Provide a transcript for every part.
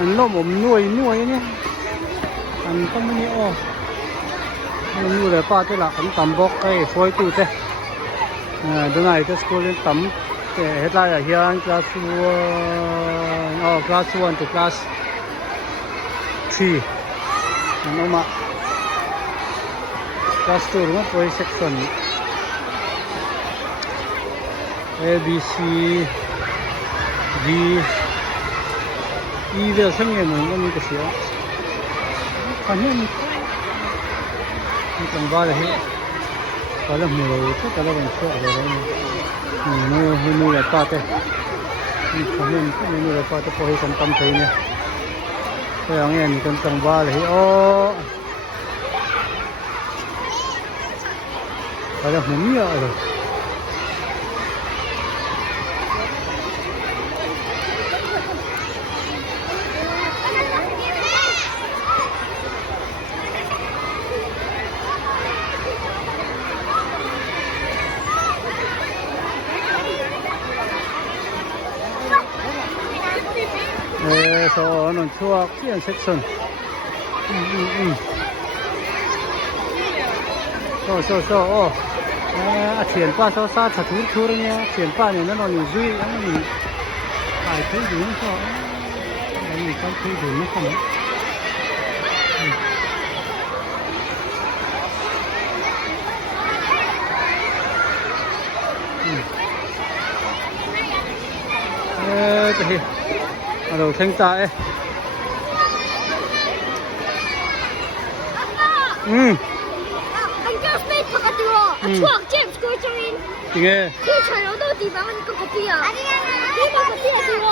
anh lo một nuôi nuôi nhé anh không có nhiều nuôi là ba cái là cũng tầm bốc cái phôi tu thế đứa này cái school lên tầm hết lại là hiện class 1 class 1 to class 3 nó mà class 2 đúng không? Phôi section A B C D E về sang ngày mình có những cái gì đó còn những còn ba là hết có là mười tất cả là bằng sữa rồi đấy mua là ba thế còn những mua là ba thế phải cần tâm thấy nè cái ông này cần tầng ba là hết ô có là muốn nhiều rồi so nó chua cái section so chuyển qua so sa chặt thú rồi nha chuyển qua này nó còn duy nó mình phải thấy gì nữa sao mình có thấy gì nữa không thì đầu thanh tại anh cho space 바깥으로 추억 잼 스코어링 이게 잘 얻어도 이방은 거 커피야 이거 커피야 들어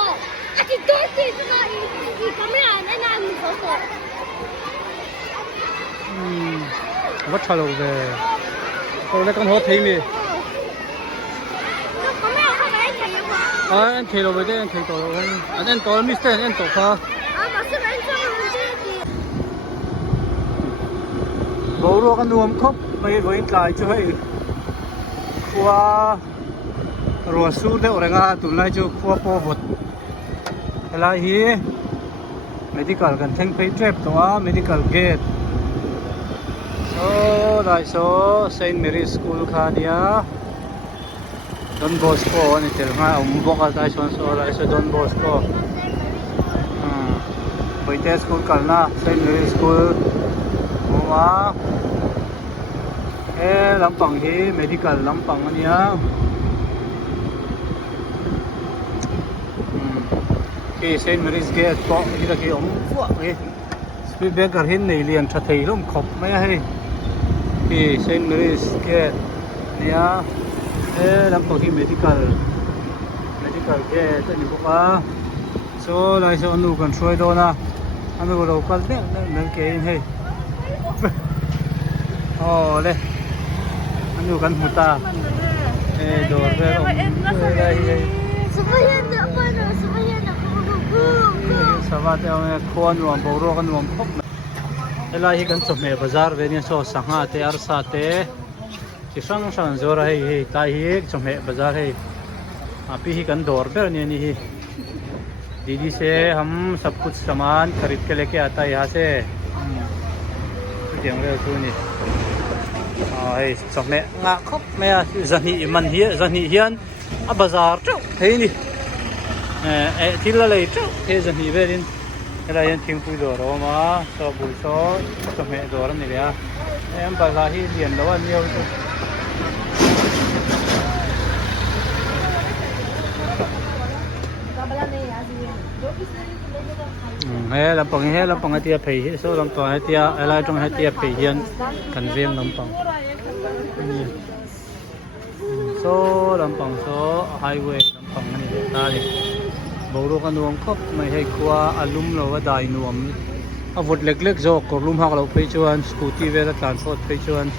아직 돌수 있으나 이 카메라 안에 나 무서워 rất là lâu về tôi lấy con hốt thấy mi 카메라 카메라 잘 anh thấy rồi đấy anh thấy rồi anh tối mister anh tối pha 맞으면 bố rồi con nuông khóc mấy với cái cho hay qua rồi xuống đấy rồi ngã tụi này cho qua po vượt là hi medical cần thanh pay trap đó medical gate so đại số Saint Mary School khania Don Bosco anh thấy nga ông bố cái đại số đại số Don Bosco bây giờ school cả na Saint Mary School mà Lampang hi medical Lampang ania cái Saint Mary's Gate có cái cái ông phụ cái speedbreaker hin này liền thật thấy lắm khóc mấy hay cái Saint Mary's Gate nia Lampang hi medical gate anh có so lại so anh cần xoay đó na anh có đâu cần đấy nên cái hay đây anh cần một ta đồ về ông đây Sabat yang kuan ruang boro kan ruang pop. Elahi kan chome bazar ve ni so sanga te arsa te ki sang sang zora hei tai hi chome bazar hei api hi kan dor ber ni hi दीदी से हम सब कुछ सामान खरीद के लेके आता है यहाँ से रहे सुनी सब में ngã khóc mẹ dân thị mình hiền ở bazaar chỗ thế nhỉ thì là lấy chỗ thế dân thị về đi cái là hiện thiên pui đồ đó mà so buổi số सब mẹ đồ đó này à em bazaar hi liền đó anh nhiều chứ Lampang hai tia phê so Lampang hai tia alai trong hai tia phê hiền cần riêng Lampang so Lampang so highway Lampang này ta đi bầu đồ kan nuông khóc mày hay qua alum lo và đại nuông à vụt lek lek zo korlum hak lo phê chuan scooty về là transport phê chuan